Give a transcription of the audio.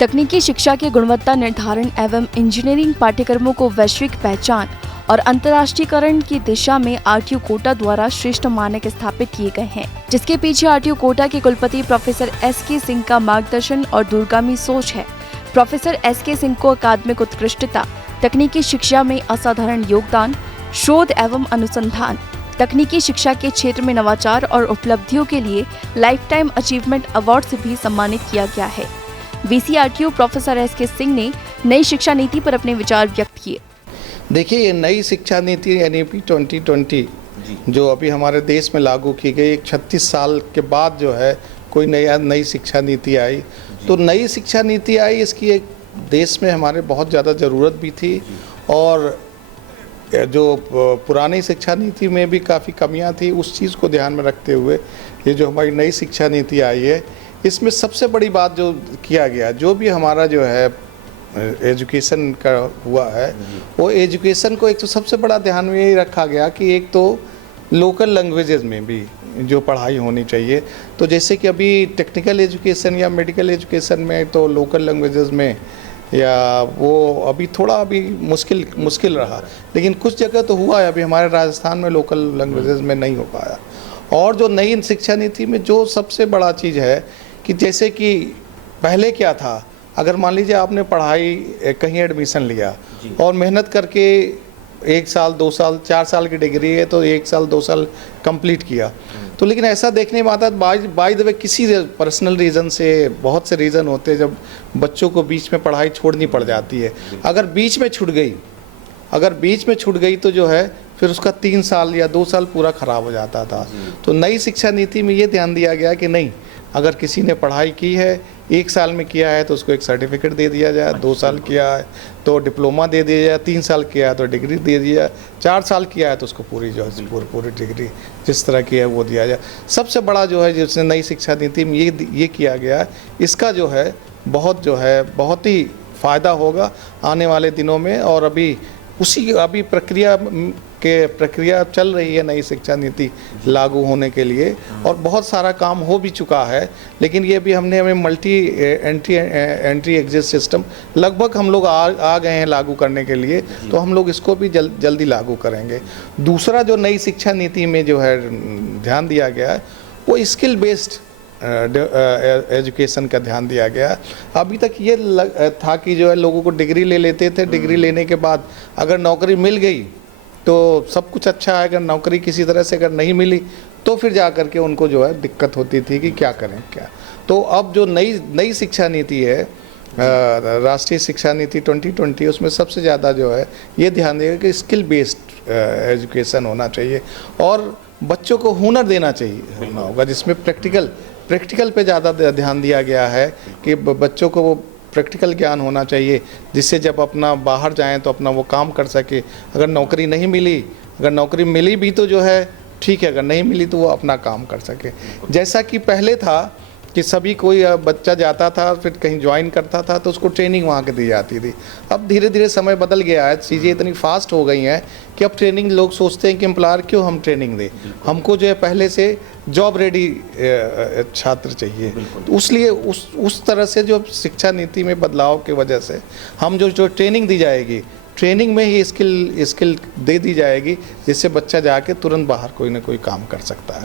तकनीकी शिक्षा के गुणवत्ता निर्धारण एवं इंजीनियरिंग पाठ्यक्रमों को वैश्विक पहचान और अंतर्राष्ट्रीयकरण की दिशा में आरटीयू कोटा द्वारा श्रेष्ठ मानक स्थापित किए गए हैं, जिसके पीछे आरटीयू कोटा के कुलपति प्रोफेसर एसके सिंह का मार्गदर्शन और दूरगामी सोच है। प्रोफेसर एसके सिंह को अकादमिक उत्कृष्टता, तकनीकी शिक्षा में असाधारण योगदान, शोध एवं अनुसंधान, तकनीकी शिक्षा के क्षेत्र में नवाचार और उपलब्धियों के लिए लाइफ टाइम अचीवमेंट अवार्ड से भी सम्मानित किया गया है। VC RTU professor SK Singh ने नई शिक्षा नीति पर अपने विचार व्यक्त किए। देखिए, ये नई शिक्षा नीति एनईपी 2020 जो अभी हमारे देश में लागू की गई, 36 साल के बाद जो है कोई नई शिक्षा नीति आई। तो नई शिक्षा नीति आई, इसकी एक देश में हमारे बहुत ज़्यादा ज़रूरत भी थी और जो पुरानी शिक्षा नीति में भी काफ़ी कमियां थी, उस चीज़ को ध्यान में रखते हुए ये जो हमारी नई शिक्षा नीति आई है, इसमें सबसे बड़ी बात जो किया गया, जो भी हमारा जो है एजुकेशन का हुआ है, वो एजुकेशन को एक तो सबसे बड़ा ध्यान में यही रखा गया कि एक तो लोकल लैंग्वेजेस में भी जो पढ़ाई होनी चाहिए। तो जैसे कि अभी टेक्निकल एजुकेशन या मेडिकल एजुकेशन में तो लोकल लैंग्वेजेस में या वो अभी थोड़ा मुश्किल रहा, लेकिन कुछ जगह तो हुआ है। अभी हमारे राजस्थान में लोकल लैंग्वेजेस में नहीं हो पाया। और जो नई शिक्षा नीति में जो सबसे बड़ा चीज़ है कि जैसे कि पहले क्या था, अगर मान लीजिए आपने पढ़ाई कहीं एडमिशन लिया और मेहनत करके 1 साल 2 साल 4 साल की डिग्री है तो 1 साल 2 साल कंप्लीट किया, तो लेकिन ऐसा देखने में आता है बाय द वे किसी पर्सनल रीज़न से, बहुत से रीज़न होते हैं जब बच्चों को बीच में पढ़ाई छोड़नी पड़ जाती है। अगर बीच में छूट गई तो जो है फिर उसका 3 साल या 2 साल पूरा ख़राब हो जाता था। तो नई शिक्षा नीति में ये ध्यान दिया गया कि नहीं, अगर किसी ने पढ़ाई की है 1 साल में किया है तो उसको एक सर्टिफिकेट दे दिया जाए, 2 साल किया है तो डिप्लोमा दे दिया जाए, 3 साल किया है तो डिग्री दे दिया, 4 साल किया है तो उसको पूरी डिग्री जिस तरह की है वो दिया जाए। सबसे बड़ा जो है जिसने नई शिक्षा नीति में ये किया गया, इसका जो है बहुत ही फ़ायदा होगा आने वाले दिनों में। और अभी प्रक्रिया चल रही है नई शिक्षा नीति लागू होने के लिए और बहुत सारा काम हो भी चुका है, लेकिन ये भी हमें मल्टी एंट्री एग्जिट सिस्टम लगभग हम लोग आ गए हैं लागू करने के लिए, तो हम लोग इसको भी जल्दी लागू करेंगे। दूसरा जो नई शिक्षा नीति में जो है ध्यान दिया गया है वो स्किल बेस्ड एजुकेशन का ध्यान दिया गया। अभी तक ये था कि जो है लोगों को डिग्री ले लेते थे, डिग्री लेने के बाद अगर नौकरी मिल गई तो सब कुछ अच्छा है, अगर नौकरी किसी तरह से अगर नहीं मिली तो फिर जा कर के उनको जो है दिक्कत होती थी कि क्या करें क्या। तो अब जो नई शिक्षा नीति है, राष्ट्रीय शिक्षा नीति 2020, उसमें सबसे ज़्यादा जो है ये ध्यान देगा कि स्किल बेस्ड एजुकेशन होना चाहिए और बच्चों को हुनर देना चाहिए होगा, जिसमें प्रैक्टिकल पे ज़्यादा ध्यान दिया गया है कि बच्चों को वो प्रैक्टिकल ज्ञान होना चाहिए, जिससे जब अपना बाहर जाएं तो अपना वो काम कर सके। अगर नौकरी नहीं मिली, अगर नौकरी मिली भी तो जो है ठीक है, अगर नहीं मिली तो वो अपना काम कर सके। जैसा कि पहले था कि सभी कोई बच्चा जाता था फिर कहीं ज्वाइन करता था तो उसको ट्रेनिंग वहाँ की दी जाती थी। अब धीरे धीरे समय बदल गया है, चीज़ें इतनी फास्ट हो गई हैं कि अब ट्रेनिंग लोग सोचते हैं कि एम्प्लॉयर क्यों हम ट्रेनिंग दें, हमको जो है पहले से जॉब रेडी छात्र चाहिए। तो इसलिए उस तरह से जो शिक्षा नीति में बदलाव की वजह से हम जो ट्रेनिंग दी जाएगी, ट्रेनिंग में ही स्किल दे दी जाएगी, जिससे बच्चा जाके तुरंत बाहर कोई ना कोई काम कर सकता है।